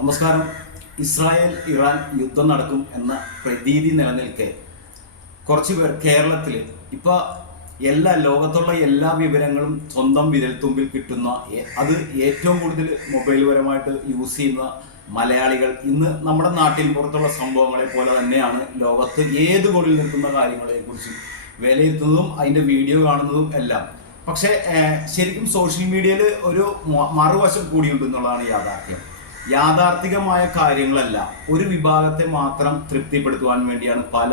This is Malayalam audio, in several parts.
നമസ്കാരം. ഇസ്രായേൽ ഇറാൻ യുദ്ധം നടക്കും എന്ന പ്രതീതി നിലനിൽക്കെ കുറച്ച് പേർ കേരളത്തിൽ ഇപ്പൊ എല്ലാ ലോകത്തുള്ള എല്ലാ വിവരങ്ങളും സ്വന്തം വിരൽത്തുമ്പിൽ കിട്ടുന്ന അത് ഏറ്റവും കൂടുതൽ മൊബൈൽ പരമായിട്ട് യൂസ് ചെയ്യുന്ന മലയാളികൾ ഇന്ന് നമ്മുടെ നാട്ടിൽ പുറത്തുള്ള സംഭവങ്ങളെ പോലെ തന്നെയാണ് ലോകത്ത് ഏത് കോണിൽ നിൽക്കുന്ന കാര്യങ്ങളെ കുറിച്ചും വിലയിരുത്തുന്നതും അതിന്റെ വീഡിയോ കാണുന്നതും എല്ലാം. പക്ഷേ ശരിക്കും സോഷ്യൽ മീഡിയയിൽ ഒരു മറുവശം കൂടിയുണ്ടെന്നുള്ളതാണ് യാഥാർത്ഥ്യം. യാഥാർത്ഥികമായ കാര്യങ്ങളല്ല. ഒരു വിഭാഗത്തെ മാത്രം തൃപ്തിപ്പെടുത്തുവാൻ വേണ്ടിയാണ് പല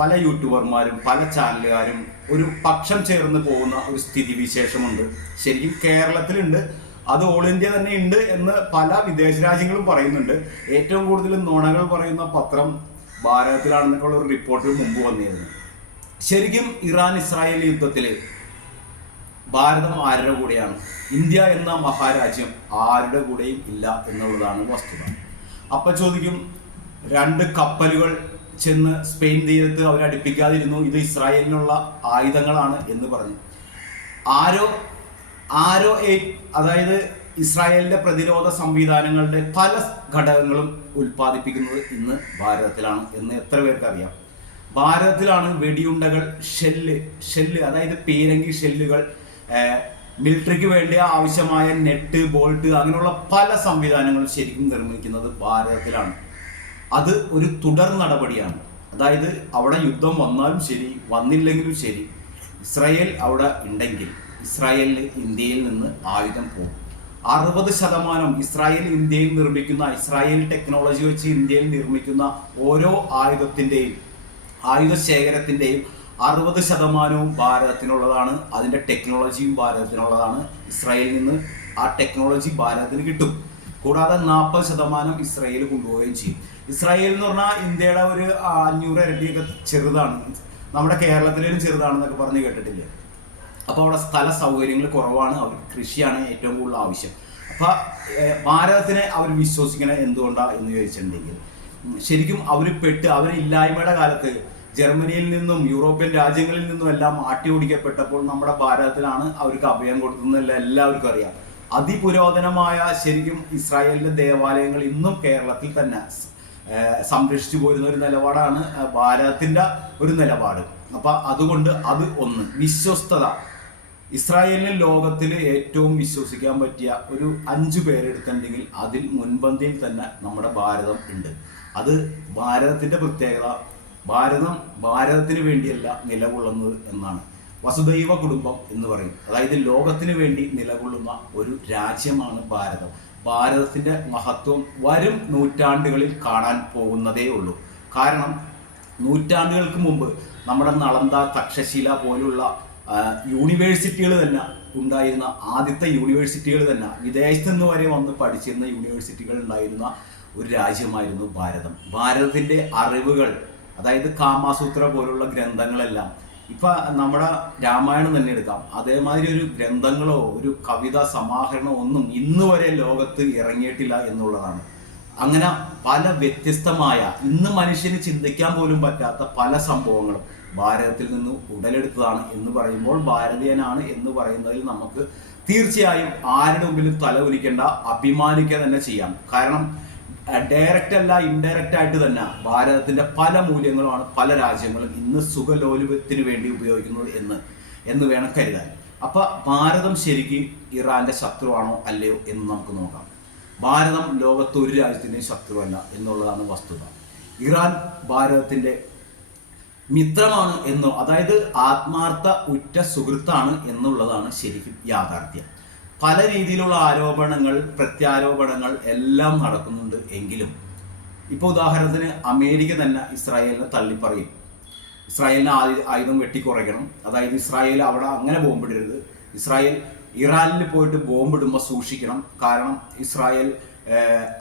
പല യൂട്യൂബർമാരും പല ചാനലുകാരും ഒരു പക്ഷം ചേർന്ന് പോകുന്ന ഒരു സ്ഥിതിവിശേഷമുണ്ട് ശരിക്കും കേരളത്തിലുണ്ട്. അത് ഓൾ ഇന്ത്യ തന്നെ ഉണ്ട് എന്ന് പല വിദേശ രാജ്യങ്ങളും പറയുന്നുണ്ട്. ഏറ്റവും കൂടുതൽ നുണകൾ പറയുന്ന പത്രം ഭാരതത്തിലാണെന്നൊക്കെയുള്ള ഒരു റിപ്പോർട്ട് മുമ്പ് വന്നിരുന്നു. ശരിക്കും ഇറാൻ ഇസ്രായേൽ യുദ്ധത്തിൽ ഭാരതം ആരുടെ കൂടെയാണ്? ഇന്ത്യ എന്ന മഹാരാജ്യം ആരുടെ കൂടെയും ഇല്ല എന്നുള്ളതാണ് വസ്തുത. അപ്പൊ ചോദിക്കും രണ്ട് കപ്പലുകൾ ചെന്ന് സ്പെയിൻ തീരത്ത് അവരടുപ്പിക്കാതിരുന്നു ഇത് ഇസ്രായേലിനുള്ള ആയുധങ്ങളാണ് എന്ന് പറഞ്ഞു. ആരോ ആരോ അതായത് ഇസ്രായേലിന്റെ പ്രതിരോധ സംവിധാനങ്ങളുടെ പല ഘടകങ്ങളും ഉൽപ്പാദിപ്പിക്കുന്നത് ഇന്ന് ഭാരതത്തിലാണ് എന്ന് എത്ര പേർക്ക് അറിയാം. ഭാരതത്തിലാണ് വെടിയുണ്ടകൾ ഷെല്ല് ഷെല്ല് അതായത് പീരങ്കി ഷെല്ലുകൾ മിലിറ്ററിക്ക് വേണ്ടി ആവശ്യമായ നെറ്റ് ബോൾട്ട് അങ്ങനെയുള്ള പല സംവിധാനങ്ങളും ശരിക്കും നിർമ്മിക്കുന്നത് ഭാരതത്തിലാണ്. അത് ഒരു തുടർ നടപടിയാണ്. അതായത് അവിടെ യുദ്ധം വന്നാലും ശരി വന്നില്ലെങ്കിലും ശരി ഇസ്രായേൽ അവിടെ ഉണ്ടെങ്കിൽ ഇസ്രായേലിന് ഇന്ത്യയിൽ നിന്ന് ആയുധം പോകും. അറുപത് ശതമാനം ഇസ്രായേൽ ഇന്ത്യയിൽ നിർമ്മിക്കുന്ന ഇസ്രായേൽ ടെക്നോളജി വെച്ച് ഇന്ത്യയിൽ നിർമ്മിക്കുന്ന ഓരോ ആയുധത്തിന്റെയും ആയുധ ശേഖരത്തിന്റെയും അറുപത് ശതമാനവും ഭാരതത്തിനുള്ളതാണ് അതിന്റെ ടെക്നോളജിയും ഭാരതത്തിനുള്ളതാണ്. ഇസ്രായേലിൽ നിന്ന് ആ ടെക്നോളജി ഭാരതത്തിന് കിട്ടും. കൂടാതെ നാൽപ്പത് ശതമാനം ഇസ്രായേൽ കൊണ്ടുപോവുകയും ചെയ്യും. ഇസ്രായേൽ എന്ന് പറഞ്ഞാൽ ഇന്ത്യയുടെ ഒരു അഞ്ഞൂറ് ഇരട്ടിയൊക്കെ ചെറുതാണ്. നമ്മുടെ കേരളത്തിലും ചെറുതാണെന്നൊക്കെ പറഞ്ഞ് കേട്ടിട്ടില്ലേ? അപ്പോൾ അവിടെ സ്ഥല സൗകര്യങ്ങൾ കുറവാണ്. അവർ കൃഷിയാണ് ഏറ്റവും കൂടുതൽ ആവശ്യം. അപ്പോൾ ഭാരതത്തിനെ അവർ വിശ്വസിക്കണേ എന്തുകൊണ്ടാണ് എന്ന് ചോദിച്ചിട്ടുണ്ടെങ്കിൽ ശരിക്കും അവർ പെട്ട് അവരില്ലായ്മയുടെ കാലത്ത് ജർമ്മനിയിൽ നിന്നും യൂറോപ്യൻ രാജ്യങ്ങളിൽ നിന്നും എല്ലാം മാറ്റി ഓടിക്കപ്പെട്ടപ്പോൾ നമ്മുടെ ഭാരതത്തിലാണ് അവർക്ക് അഭയം കൊടുക്കുന്നതെല്ലാം എല്ലാവർക്കും അറിയാം. അതിപുരോധനമായ ശരിക്കും ഇസ്രായേലിന്റെ ദേവാലയങ്ങൾ ഇന്നും കേരളത്തിൽ തന്നെ സംരക്ഷിച്ചു പോരുന്ന ഒരു നിലപാടാണ് ഭാരതത്തിന്റെ ഒരു നിലപാട്. അപ്പൊ അതുകൊണ്ട് അത് ഒന്ന്. വിശ്വസ്തത. ഇസ്രായേലിന് ലോകത്തിൽ ഏറ്റവും വിശ്വസിക്കാൻ പറ്റിയ ഒരു അഞ്ചു പേരെടുത്തിട്ടുണ്ടെങ്കിൽ അതിൽ മുൻപന്തിയിൽ തന്നെ നമ്മുടെ ഭാരതം ഉണ്ട്. അത് ഭാരതത്തിന്റെ പ്രത്യേകത ഭാരതം ഭാരതത്തിന് വേണ്ടിയല്ല നിലകൊള്ളുന്നത് എന്നാണ്. വസുദൈവ കുടുംബം എന്ന് പറയും. അതായത് ലോകത്തിന് വേണ്ടി നിലകൊള്ളുന്ന ഒരു രാജ്യമാണ് ഭാരതം. ഭാരതത്തിന്റെ മഹത്വം വരും നൂറ്റാണ്ടുകളിൽ കാണാൻ പോകുന്നതേ ഉള്ളൂ. കാരണം നൂറ്റാണ്ടുകൾക്ക് മുമ്പ് നമ്മുടെ നളന്ത തക്ഷശില പോലുള്ള യൂണിവേഴ്സിറ്റികൾ തന്നെ ഉണ്ടായിരുന്ന ആദ്യത്തെ യൂണിവേഴ്സിറ്റികൾ തന്നെ വിദേശത്ത് നിന്ന് വരെ വന്ന് പഠിച്ചിരുന്ന യൂണിവേഴ്സിറ്റികൾ ഉണ്ടായിരുന്ന ഒരു രാജ്യമായിരുന്നു ഭാരതം. ഭാരതത്തിന്റെ അറിവുകൾ അതായത് കാമാസൂത്ര പോലുള്ള ഗ്രന്ഥങ്ങളെല്ലാം. ഇപ്പൊ നമ്മുടെ രാമായണം തന്നെ എടുക്കാം. അതേമാതിരി ഒരു ഗ്രന്ഥങ്ങളോ ഒരു കവിതാ സമാഹരണമോ ഒന്നും ഇന്ന് വരെ ലോകത്ത് ഇറങ്ങിയിട്ടില്ല എന്നുള്ളതാണ്. അങ്ങനെ പല വ്യത്യസ്തമായ ഇന്ന് മനുഷ്യന് ചിന്തിക്കാൻ പോലും പറ്റാത്ത പല സംഭവങ്ങളും. ഭാരതത്തിൽ നിന്ന് ഉടലെടുത്തതാണ് എന്ന് പറയുമ്പോൾ ഭാരതീയനാണ് എന്ന് പറയുന്നതിൽ നമുക്ക് തീർച്ചയായും ആരുടെ മുമ്പിലും തല ഉലിക്കേണ്ട അഭിമാനിക്കുക തന്നെ ചെയ്യാം. കാരണം ഡയറക്റ്റ് അല്ല ഇൻഡയറക്റ്റ് ആയിട്ട് തന്നെ ഭാരതത്തിന്റെ പല മൂല്യങ്ങളുമാണ് പല രാജ്യങ്ങളും ഇന്ന് സുഖലോലുപത്തിന് വേണ്ടി ഉപയോഗിക്കുന്നത് എന്ന് എന്ന് വേണം കരുതാൻ. അപ്പൊ ഭാരതം ശരിക്കും ഇറാന്റെ ശത്രുവാണോ അല്ലയോ എന്ന് നമുക്ക് നോക്കാം. ഭാരതം ലോകത്ത് ഒരു രാജ്യത്തിന്റെയും ശത്രുവല്ല എന്നുള്ളതാണ് വസ്തുത. ഇറാൻ ഭാരതത്തിന്റെ മിത്രമാണ് എന്നോ അതായത് ആത്മാർത്ഥ ഉറ്റ സുഹൃത്താണ് എന്നുള്ളതാണ് ശരിക്കും യാഥാർത്ഥ്യം. പല രീതിയിലുള്ള ആരോപണങ്ങൾ പ്രത്യാരോപണങ്ങൾ എല്ലാം നടക്കുന്നുണ്ട് എങ്കിലും ഇപ്പോൾ ഉദാഹരണത്തിന് അമേരിക്ക തന്നെ ഇസ്രായേലിനെ തള്ളിപ്പറയും. ഇസ്രായേലിന് ആയു- ആയുധം വെട്ടിക്കുറയ്ക്കണം. അതായത് ഇസ്രായേൽ അവിടെ അങ്ങനെ ബോംബിടരുത്. ഇസ്രായേൽ ഇറാനിൽ പോയിട്ട് ബോംബിടുമ്പോൾ സൂക്ഷിക്കണം. കാരണം ഇസ്രായേൽ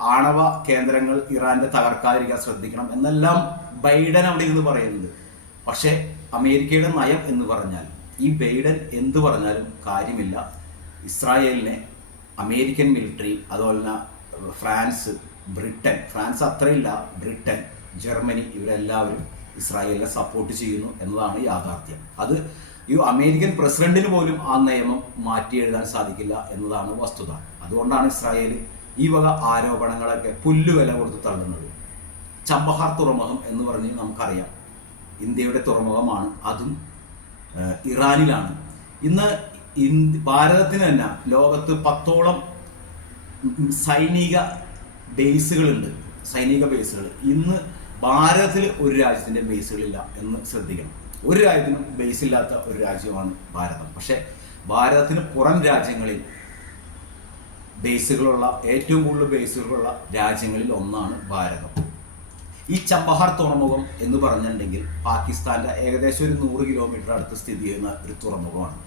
ആണവ കേന്ദ്രങ്ങൾ ഇറാന്റെ തകർക്കാതിരിക്കാൻ ശ്രദ്ധിക്കണം എന്നെല്ലാം ബൈഡൻ അവിടെ ഇരുന്ന് പറയുന്നത് പക്ഷേ അമേരിക്കയുടെ നയം എന്ന് പറഞ്ഞാൽ ഈ ബൈഡൻ എന്ത് പറഞ്ഞാലും കാര്യമില്ല. ഇസ്രായേലിനെ അമേരിക്കൻ മിലിറ്ററി അതുപോലെ തന്നെ ഫ്രാൻസ് ബ്രിട്ടൻ ഫ്രാൻസ് അത്രയില്ല ബ്രിട്ടൻ ജർമ്മനി ഇവരെല്ലാവരും ഇസ്രായേലിനെ സപ്പോർട്ട് ചെയ്യുന്നു എന്നതാണ് യാഥാർത്ഥ്യം. അത് ഈ അമേരിക്കൻ പ്രസിഡന്റിന് പോലും ആ നിയമം മാറ്റി എഴുതാൻ സാധിക്കില്ല എന്നതാണ് വസ്തുത. അതുകൊണ്ടാണ് ഇസ്രായേൽ ഈ വക ആരോപണങ്ങളൊക്കെ പുല്ലുവില കൊടുത്ത് തള്ളുന്നത്. ചമ്പഹാർ തുറമുഖം എന്ന് പറഞ്ഞ് നമുക്കറിയാം. ഇന്ത്യയുടെ തുറമുഖമാണ് അതും ഇറാനിലാണ്. ഇന്ന് ഇന്ത്യ ഭാരതത്തിന് തന്നെ ലോകത്ത് പത്തോളം സൈനിക ബേസുകളുണ്ട് സൈനിക ബേസുകൾ ഇന്ന് ഭാരതത്തിൽ ഒരു രാജ്യത്തിന്റെ ബേസുകളില്ല എന്ന് ശ്രദ്ധിക്കണം. ഒരു രാജ്യത്തിനും ബേസ് ഇല്ലാത്ത ഒരു രാജ്യമാണ് ഭാരതം. പക്ഷേ ഭാരതത്തിന് പുറം രാജ്യങ്ങളിൽ ബേസുകളുള്ള ഏറ്റവും കൂടുതൽ ബേസുകളുള്ള രാജ്യങ്ങളിൽ ഒന്നാണ് ഭാരതം. ഈ ചമ്പഹാർ തുറമുഖം എന്ന് പറഞ്ഞിട്ടുണ്ടെങ്കിൽ പാകിസ്ഥാന്റെ ഏകദേശം ഒരു നൂറ് കിലോമീറ്റർ അടുത്ത് സ്ഥിതി ചെയ്യുന്ന ഒരു തുറമുഖമാണ്.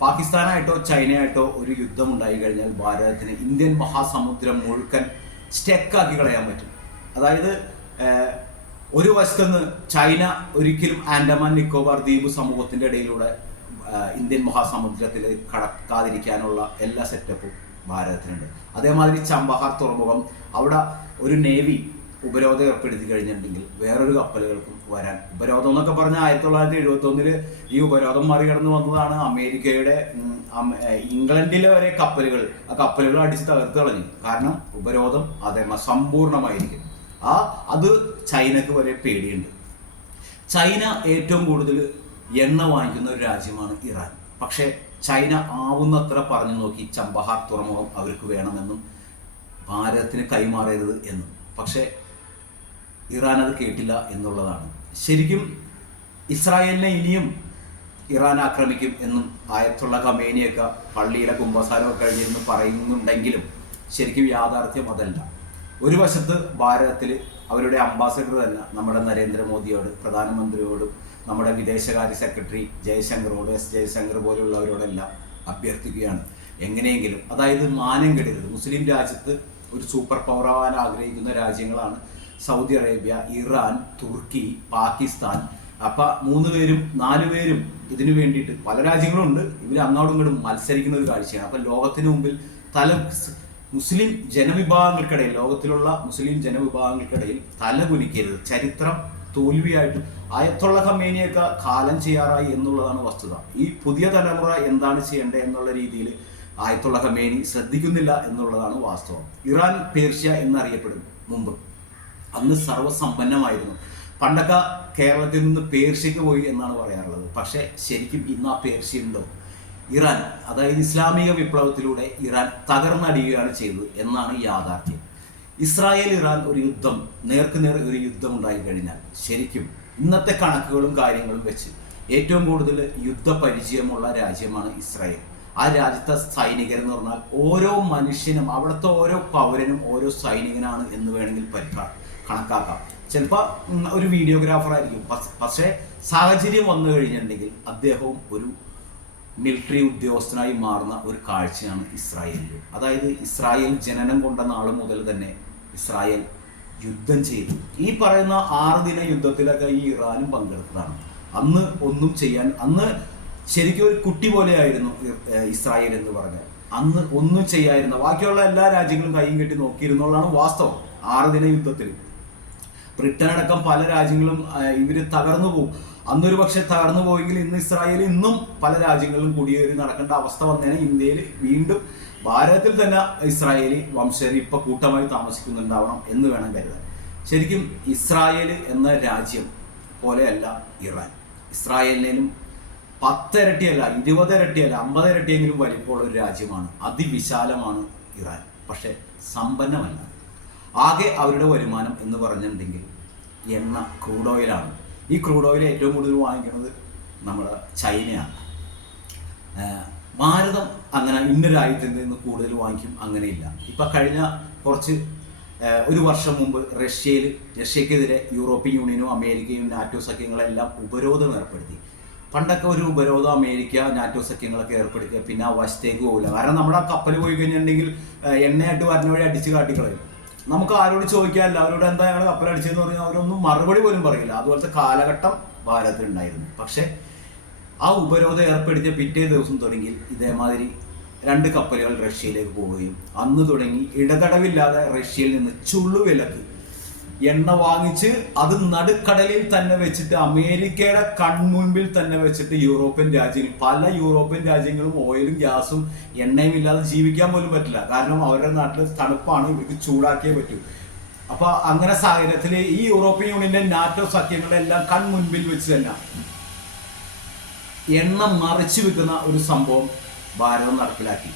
പാകിസ്ഥാനായിട്ടോ ചൈനയായിട്ടോ ഒരു യുദ്ധം ഉണ്ടായി കഴിഞ്ഞാൽ ഭാരതത്തിന് ഇന്ത്യൻ മഹാസമുദ്രം മുഴുക്കൻ സ്റ്റെക്കാക്കി കളയാൻ പറ്റും. അതായത് ഒരു വശത്തുനിന്ന് ചൈന ഒരിക്കലും ആൻഡമാൻ നിക്കോബാർ ദ്വീപ് സമൂഹത്തിന്റെ ഇടയിലൂടെ ഇന്ത്യൻ മഹാസമുദ്രത്തിൽ കടക്കാതിരിക്കാനുള്ള എല്ലാ സെറ്റപ്പും ഭാരതത്തിനുണ്ട്. അതേമാതിരി ചമ്പഹാർ തുറമുഖം അവിടെ ഒരു നേവി ഉപരോധം ഏർപ്പെടുത്തി കഴിഞ്ഞിട്ടുണ്ടെങ്കിൽ വേറൊരു കപ്പലുകൾക്കും വരാൻ ഉപരോധം എന്നൊക്കെ പറഞ്ഞ ആയിരത്തി തൊള്ളായിരത്തി എഴുപത്തി ഒന്നിൽ ഈ ഉപരോധം മറികടന്ന് വന്നതാണ് അമേരിക്കയുടെ ഇംഗ്ലണ്ടിലെ വരെ കപ്പലുകൾ. ആ കപ്പലുകൾ അടിച്ച് തകർത്ത് കളഞ്ഞു. കാരണം ഉപരോധം അതേ സമ്പൂർണമായിരിക്കും. ആ അത് ചൈനക്ക് വരെ പേടിയുണ്ട്. ചൈന ഏറ്റവും കൂടുതൽ എണ്ണ വാങ്ങിക്കുന്ന ഒരു രാജ്യമാണ് ഇറാൻ. പക്ഷേ ചൈന ആവുന്നത്ര പറഞ്ഞു നോക്കി ചമ്പഹാർ തുറമുഖം അവർക്ക് വേണമെന്നും ഭാരതത്തിന് കൈമാറരുത് എന്നും. പക്ഷേ ഇറാൻ അത് കേട്ടില്ല എന്നുള്ളതാണ്. ശരിക്കും ഇസ്രായേലിനെ ഇനിയും ഇറാൻ ആക്രമിക്കും എന്നും ആയത്തുള്ള കമേനിയൊക്കെ പള്ളിയിലെ കുംഭസാരമൊക്കെ കഴിഞ്ഞിരുന്നു പറയുന്നുണ്ടെങ്കിലും ശരിക്കും യാഥാർത്ഥ്യം അതല്ല. ഒരു വശത്ത് ഭാരതത്തിൽ അവരുടെ അംബാസഡർ തന്നെ നമ്മുടെ നരേന്ദ്രമോദിയോട് പ്രധാനമന്ത്രിയോടും നമ്മുടെ വിദേശകാര്യ സെക്രട്ടറി ജയശങ്കറോട് എസ് ജയശങ്കർ പോലുള്ളവരോടെല്ലാം അഭ്യർത്ഥിക്കുകയാണ്. എങ്ങനെയെങ്കിലും അതായത് മാനം കെടരുത്. മുസ്ലിം രാജ്യത്ത് ഒരു സൂപ്പർ പവർ ആവാൻ ആഗ്രഹിക്കുന്ന രാജ്യങ്ങളാണ് Saudi Arabia Iran Turkey Pakistan. അപ്പൊ മൂന്ന് പേരും നാല് പേരും ഇതിനു വേണ്ടിയിട്ട് പല രാജ്യങ്ങളുണ്ട്. ഇവർ അങ്ങോട്ടും ഇങ്ങോട്ടും മത്സരിക്കുന്ന ഒരു കാഴ്ചയാണ്. അപ്പൊ ലോകത്തിന് മുമ്പിൽ തല മുസ്ലിം ജനവിഭാഗങ്ങൾക്കിടയിൽ ലോകത്തിലുള്ള മുസ്ലിം ജനവിഭാഗങ്ങൾക്കിടയിൽ തല കുനിക്കരുത്. ചരിത്രം തോൽവിയായിട്ട് ആയത്തുള്ള കമ്പനിയൊക്കെ കാലം ചെയ്യാറായി എന്നുള്ളതാണ് വസ്തുത. ഈ പുതിയ തലമുറ എന്താണ് ചെയ്യേണ്ടത് എന്നുള്ള രീതിയിൽ ആയത്തുള്ള കമ്പനി ശ്രദ്ധിക്കുന്നില്ല എന്നുള്ളതാണ് വാസ്തവം. ഇറാൻ പേർഷ്യ എന്നറിയപ്പെടും മുമ്പ്. അന്ന് സർവസമ്പന്നമായിരുന്നു. പണ്ടൊക്കെ കേരളത്തിൽ നിന്ന് പേർഷ്യക്ക് പോയി എന്നാണ് പറയാറുള്ളത്. പക്ഷേ ശരിക്കും ഇന്ന് ആ പേർഷ്യ ഉണ്ടോ? ഇറാൻ അതായത് ഇസ്ലാമിക വിപ്ലവത്തിലൂടെ ഇറാൻ തകർന്നടിയുകയാണ് ചെയ്തത് എന്നാണ് യാഥാർത്ഥ്യം. ഇസ്രായേൽ ഇറാൻ ഒരു യുദ്ധം നേർക്കുനേർ ഒരു യുദ്ധം ഉണ്ടായി കഴിഞ്ഞാൽ ശരിക്കും ഇന്നത്തെ കണക്കുകളും കാര്യങ്ങളും വെച്ച് ഏറ്റവും കൂടുതൽ യുദ്ധ പരിചയമുള്ള രാജ്യമാണ് ഇസ്രായേൽ. ആ രാജ്യത്തെ സൈനികർ എന്ന് പറഞ്ഞാൽ ഓരോ മനുഷ്യനും അവിടുത്തെ ഓരോ പൗരനും ഓരോ സൈനികനാണ് എന്ന് വേണമെങ്കിൽ പരിക്കാ കണക്കാക്കാം. ചിലപ്പോൾ ഒരു വീഡിയോഗ്രാഫർ ആയിരിക്കും. പക്ഷേ സാഹചര്യം വന്നു കഴിഞ്ഞിട്ടുണ്ടെങ്കിൽ അദ്ദേഹവും ഒരു മിലിറ്ററി ഉദ്യോഗസ്ഥനായി മാറുന്ന ഒരു കാഴ്ചയാണ് ഇസ്രായേലിൽ അതായത് ഇസ്രായേൽ ജനനം കൊണ്ട നാൾ മുതൽ തന്നെ ഇസ്രായേൽ യുദ്ധം ചെയ്തു. ഈ പറയുന്ന ആറ് ദിന യുദ്ധത്തിലൊക്കെ ഈ ഇറാനും പങ്കെടുത്തതാണ്. അന്ന് ഒന്നും ചെയ്യാൻ അന്ന് ശരിക്കും ഒരു കുട്ടി പോലെയായിരുന്നു ഇസ്രായേൽ എന്ന് പറഞ്ഞാൽ അന്ന് ഒന്നും ചെയ്യാതിരുന്ന ബാക്കിയുള്ള എല്ലാ രാജ്യങ്ങളും കൈയും കെട്ടി നോക്കിയിരുന്നുള്ളതാണ് വാസ്തവം ആറ് ദിന യുദ്ധത്തിൽ ബ്രിട്ടൻ അടക്കം പല രാജ്യങ്ങളും ഇവർ തകർന്നു പോകും അന്നൊരു പക്ഷെ തകർന്നു പോയെങ്കിൽ ഇന്ന് ഇസ്രായേൽ ഇന്നും പല രാജ്യങ്ങളിലും കുടിയേറി നടക്കേണ്ട അവസ്ഥ വന്നേനെ. ഇന്ത്യയിൽ വീണ്ടും ഭാരതത്തിൽ തന്നെ ഇസ്രായേലി വംശജർ ഇപ്പൊ കൂട്ടമായി താമസിക്കുന്നുണ്ടാവണം എന്ന് വേണം കരുതാൻ. ശരിക്കും ഇസ്രായേൽ എന്ന രാജ്യം പോലെയല്ല ഇറാൻ. ഇസ്രായേലിനും പത്തിരട്ടിയല്ല ഇരുപതിരട്ടിയല്ല അമ്പതിരട്ടിയെങ്കിലും വലിപ്പമുള്ള ഒരു രാജ്യമാണ്. അതിവിശാലമാണ് ഇറാൻ. പക്ഷെ സമ്പന്നമല്ല. ആകെ അവരുടെ വരുമാനം എന്ന് പറഞ്ഞിട്ടുണ്ടെങ്കിൽ എണ്ണ ക്രൂഡ് ഓയിലാണ് ഈ ക്രൂഡ് ഓയിൽ ഏറ്റവും കൂടുതൽ വാങ്ങിക്കുന്നത് നമ്മുടെ ചൈനയാണ്. ഭാരതം അങ്ങനെ ഇന്ന രാജ്യത്തിൽ നിന്ന് കൂടുതൽ വാങ്ങിക്കും അങ്ങനെയില്ല. ഇപ്പം കഴിഞ്ഞ കുറച്ച് ഒരു വർഷം മുമ്പ് റഷ്യയിൽ റഷ്യക്കെതിരെ യൂറോപ്യൻ യൂണിയനും അമേരിക്കയും നാറ്റോ സഖ്യങ്ങളെല്ലാം ഉപരോധം ഏർപ്പെടുത്തി. പണ്ടൊക്കെ ഒരു ഉപരോധം അമേരിക്ക നാറ്റോ സഖ്യങ്ങളൊക്കെ ഏർപ്പെടുത്തിയ പിന്നെ ആ വശത്തേക്ക് പോകില്ല കാരണം നമ്മുടെ കപ്പൽ പോയി കഴിഞ്ഞിട്ടുണ്ടെങ്കിൽ എണ്ണയായിട്ട് വരുന്ന വഴി അടിച്ച് കാട്ടിക്കളയും. നമുക്ക് ആരോട് ചോദിക്കാനില്ല. അവരോട് എന്താ ഞങ്ങൾ കപ്പലടിച്ചതെന്ന് പറഞ്ഞാൽ അവരൊന്നും മറുപടി പോലും പറയില്ല. അതുപോലത്തെ കാലഘട്ടം ഭാരതത്തിലുണ്ടായിരുന്നു പക്ഷേ ആ ഉപരോധം ഏർപ്പെടുത്തിയ പിറ്റേ ദിവസം തുടങ്ങി ഇതേമാതിരി രണ്ട് കപ്പലുകൾ റഷ്യയിലേക്ക് പോവുകയും അന്ന് തുടങ്ങി ഇടതടവില്ലാതെ റഷ്യയിൽ നിന്ന് ചുള്ളുവിലക്ക് എണ്ണ വാങ്ങിച്ച് അത് നടുക്കടലിൽ തന്നെ വെച്ചിട്ട് അമേരിക്കയുടെ കൺമുൻപിൽ തന്നെ വെച്ചിട്ട് യൂറോപ്യൻ രാജ്യങ്ങൾ പല യൂറോപ്യൻ രാജ്യങ്ങളും ഓയിലും ഗ്യാസും എണ്ണയും ഇല്ലാതെ ജീവിക്കാൻ പോലും പറ്റില്ല. കാരണം അവരുടെ നാട്ടിൽ തണുപ്പാണ് ഇവർക്ക് ചൂടാക്കിയേ പറ്റൂ. അപ്പൊ അങ്ങനെ സാഹചര്യത്തിൽ ഈ യൂറോപ്യൻ യൂണിയന്റെ നാറ്റോ സഖ്യങ്ങളെല്ലാം കൺമുൻപിൽ വെച്ച് തന്നെ എണ്ണ മറിച്ചു വിൽക്കുന്ന ഒരു സംഭവം ഭാരതം നടപ്പിലാക്കി.